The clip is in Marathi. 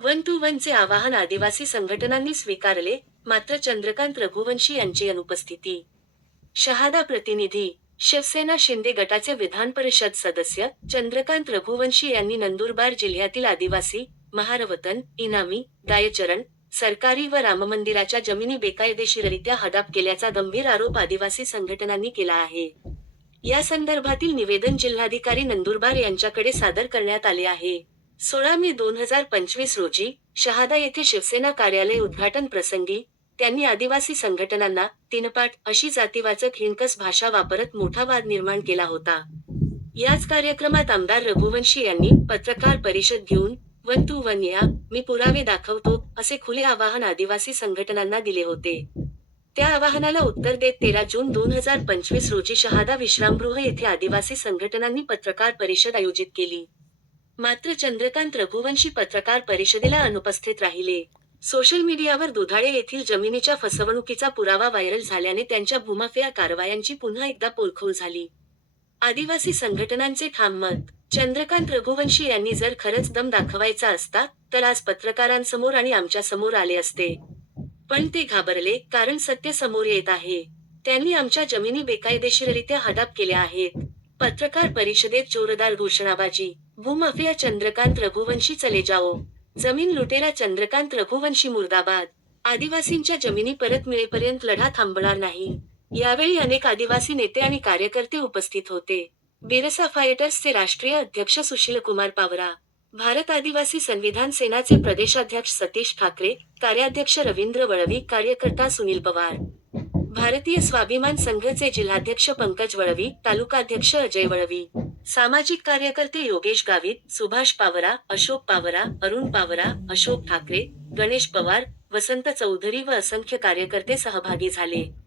वन टू वनचे आवाहन आदिवासी संघटनांनी स्वीकारले मात्र चंद्रकांत रघुवंशी यांची अनुपस्थिती. शहादा प्रतिनिधी शिवसेना शिंदे गटाचे विधान परिषद सदस्य चंद्रकांत रघुवंशी यांनी नंदुरबार जिल्ह्यातील आदिवासी महारवतन इनामी दायचरण सरकारी व राममंदिराच्या जमिनी बेकायदेशीररित्या हडप केल्याचा गंभीर आरोप आदिवासी संघटनांनी केला आहे. या संदर्भातील निवेदन जिल्हाधिकारी नंदुरबार यांच्याकडे सादर करण्यात आले आहे. सोळा मे दोन हजार पंचवीस रोजी शहादा येथे शिवसेना कार्यालय उद्घाटन प्रसंगी त्यांनी आदिवासी संघटनांना तीनपाट अशी जातीवाचक हिणकस भाषा वापरत मोठा वाद निर्माण केला होता. याच कार्यक्रमात आमदार रघुवंशी यांनी पत्रकार परिषद घेऊन वन टू वन या मी पुरावे दाखवतो असे खुले आवाहन आदिवासी संघटनांना दिले होते. त्या आवाहनाला उत्तर देत तेरा जून दोन हजार पंचवीस रोजी शहादा विश्रामगृह येथे आदिवासी संघटनांनी पत्रकार परिषद आयोजित केली. मात्र चंद्रकांत रघुवंशी पत्रकार परिषदेला अनुपस्थित राहिले. सोशल मीडियावर दुधाळे येथील जमिनीच्या फसवणुकीचा पुरावा व्हायरल झाल्याने त्यांच्या भूमाफिया कारवायांची पुन्हा एकदा पोलखोल झाली. आदिवासी संघटनांचे ठाम मत चंद्रकांत रघुवंशी यांनी जर खरंच दम दाखवायचा असता तर आज पत्रकारांसमोर आणि आमच्यासमोर आले असते. पण ते घाबरले कारण सत्य समोर येत आहे. त्यांनी आमच्या जमिनी बेकायदेशीररित्या हडप केल्या आहेत. पत्रकार परिषदेत जोरदार घोषणाबाजी. भूमाफिया चंद्रकांत रघुवंशी चले जाओ. जमीन लुटेरा चंद्रकांत रघुवंशी मुर्दाबाद. आदिवासींच्या जमिनी परत मिळेपर्यंत लढा थांबणार नाही. यावेळी अनेक आदिवासी नेते आणि कार्यकर्ते उपस्थित होते. बिरसा फायटर्सचे राष्ट्रीय अध्यक्ष सुशीलकुमार पावरा. भारत आदिवासी संविधान सेनाचे प्रदेशाध्यक्ष सतीश ठाकरे कार्याध्यक्ष रवींद्र वळवी कार्यकर्ता सुनील पवार. भारतीय स्वाभिमान संघचे जिल्हाध्यक्ष पंकज वळवी तालुकाध्यक्ष अजय वळवी. सामाजिक कार्यकर्ते योगेश गावित सुभाष पावरा अशोक पावरा अरुण पावरा अशोक ठाकरे गणेश पवार वसंत चौधरी व असंख्य कार्यकर्ते सहभागी झाले.